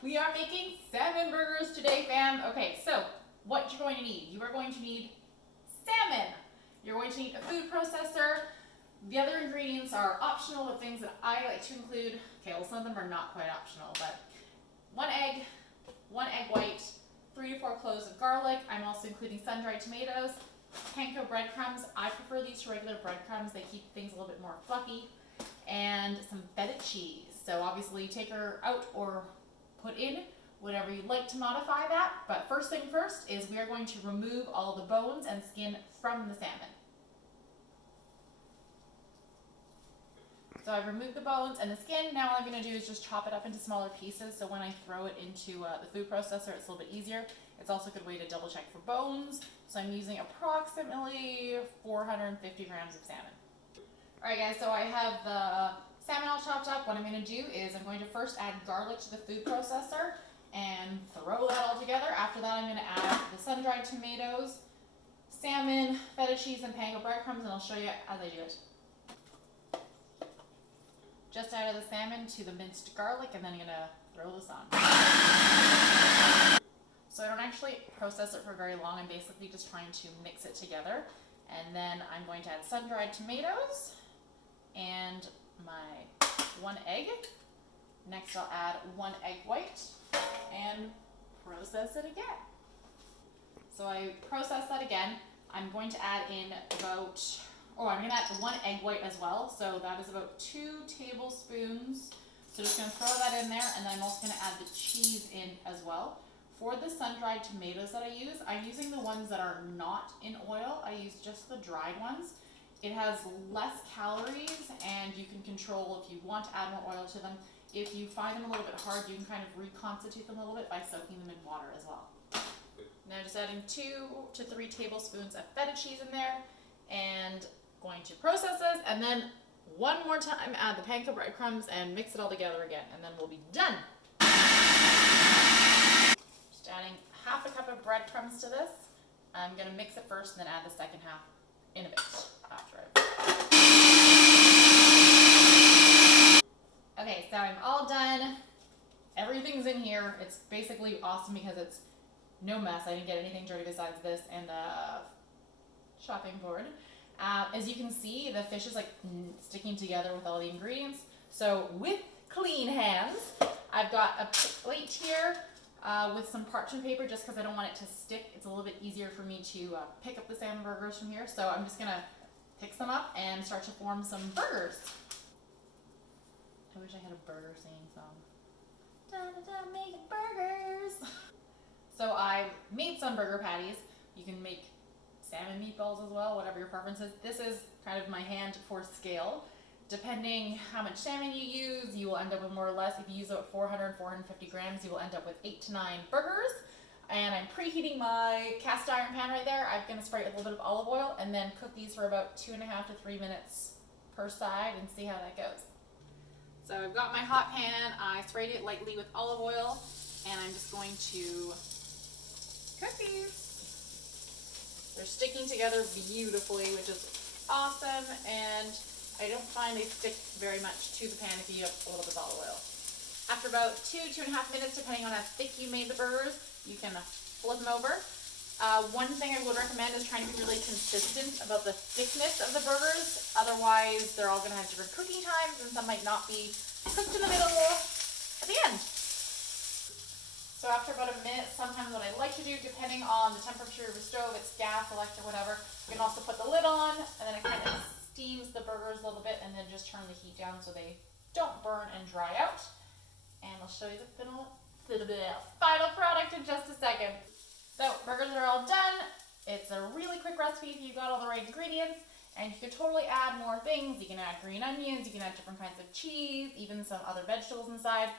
We are making salmon burgers today, fam. Okay, so what you're going to need. You are going to need salmon. You're going to need a food processor. The other ingredients are optional, but things that I like to include. Okay, well, some of them are not quite optional, but one egg white, 3 to 4 cloves of garlic. I'm also including sun-dried tomatoes, panko breadcrumbs. I prefer these to regular breadcrumbs. They keep things a little bit more fluffy. And some feta cheese. So obviously take her out or put in whatever you'd like to modify that. But first thing first is we are going to remove all the bones and skin from the salmon. So I've removed the bones and the skin. Now all I'm going to do is just chop it up into smaller pieces, so when I throw it into the food processor, it's a little bit easier. It's also a good way to double check for bones. So I'm using approximately 450 grams of salmon. Alright guys, so I have the salmon all chopped up. What I'm going to do is I'm going to first add garlic to the food processor and throw that all together. After that I'm going to add the sun-dried tomatoes, salmon, feta cheese, and panko breadcrumbs, and I'll show you as I do it. Just added the salmon to the minced garlic, and then I'm going to throw this on. So I don't actually process it for very long. I'm basically just trying to mix it together. And then I'm going to add sun-dried tomatoes and my 1 egg. Next I'll add 1 egg white and process it again. So I process that again. I'm going to add in I'm going to add 1 egg white as well. So that is about 2 tablespoons. So just going to throw that in there, and then I'm also going to add the cheese in as well. For the sun-dried tomatoes that I use, I'm using the ones that are not in oil. I use just the dried ones. It has less calories, and you can control if you want to add more oil to them. If you find them a little bit hard, you can kind of reconstitute them a little bit by soaking them in water as well. Now just adding 2 to 3 tablespoons of feta cheese in there, and going to process this, and then one more time add the panko breadcrumbs and mix it all together again, and then we'll be done. Just adding half a cup of breadcrumbs to this. I'm going to mix it first and then add the second half in a bit after Okay, so I'm all done. Everything's in here. It's basically awesome because it's no mess. I didn't get anything dirty besides this and the chopping board. As you can see, the fish is like sticking together with all the ingredients. So with clean hands, I've got a plate here with some parchment paper just because I don't want it to stick. It's a little bit easier for me to pick up the salmon burgers from here. So I'm just going to pick them up and start to form some burgers. I wish I had a burger singing song. Da-da-da, make burgers. So I made some burger patties. You can make salmon meatballs as well, whatever your preference is. This is kind of my hand for scale. Depending how much salmon you use, you will end up with more or less. If you use about 400, 450 grams, you will end up with 8 to 9 burgers. And I'm preheating my cast iron pan right there. I'm going to spray it with a little bit of olive oil and then cook these for about 2.5 to 3 minutes per side and see how that goes. So I've got my hot pan. I sprayed it lightly with olive oil, and I'm just going to cook these. They're sticking together beautifully, which is awesome, and I don't find they stick very much to the pan if you have a little bit of olive oil. After about 2.5 minutes, depending on how thick you made the burgers, you can flip them over. One thing I would recommend is trying to be really consistent about the thickness of the burgers. Otherwise, they're all going to have different cooking times, and some might not be cooked in the middle at the end. So after about a minute, sometimes what I like to do, depending on the temperature of the stove, it's gas, electric, whatever, you can also put the lid on, and then it kind of steams the burgers a little bit, and then just turn the heat down so they don't burn and dry out. And I'll show you the final product in just a second. So burgers are all done. It's a really quick recipe if you've got all the right ingredients, and you can totally add more things. You can add green onions, you can add different kinds of cheese, even some other vegetables inside,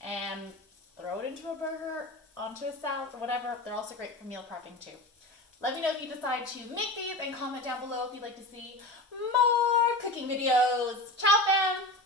and throw it into a burger, onto a salad, or whatever. They're also great for meal prepping too. Let me know if you decide to make these, and comment down below if you'd like to see more cooking videos. Ciao, fam!